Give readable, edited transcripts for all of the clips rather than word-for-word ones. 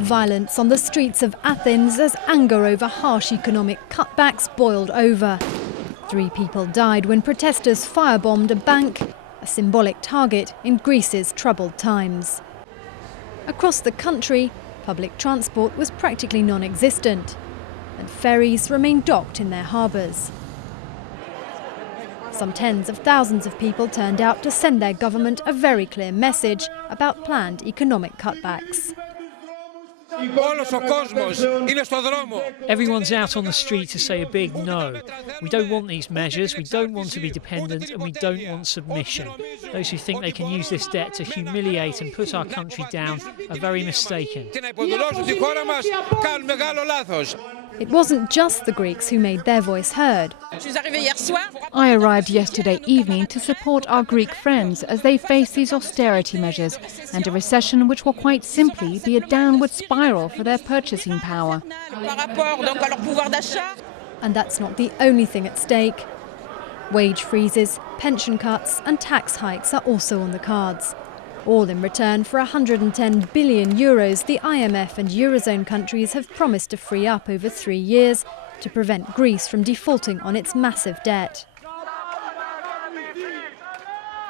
Violence on the streets of Athens as anger over harsh economic cutbacks boiled over. 3 people died when protesters firebombed a bank, a symbolic target in Greece's troubled times. Across the country, public transport was practically non-existent, and ferries remained docked in their harbours. Some tens of thousands of people turned out to send their government a very clear message about planned economic cutbacks. Everyone's out on the street to say a big no. We don't want these measures, we don't want to be dependent, and we don't want submission. Those who think they can use this debt to humiliate and put our country down are very mistaken. It wasn't just the Greeks who made their voice heard. I arrived yesterday evening to support our Greek friends as they face these austerity measures and a recession which will quite simply be a downward spiral for their purchasing power. And that's not the only thing at stake. Wage freezes, pension cuts and tax hikes are also on the cards. All in return for €110 billion the IMF and Eurozone countries have promised to free up over 3 years to prevent Greece from defaulting on its massive debt.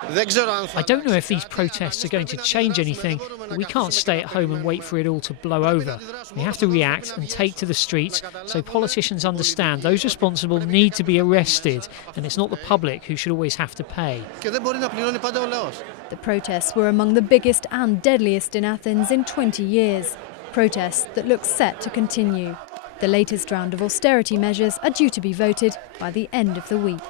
I don't know if these protests are going to change anything, but we can't stay at home and wait for it all to blow over. We have to react and take to the streets so politicians understand those responsible need to be arrested, and it's not the public who should always have to pay. The protests were among the biggest and deadliest in Athens in 20 years. Protests that look set to continue. The latest round of austerity measures are due to be voted by the end of the week.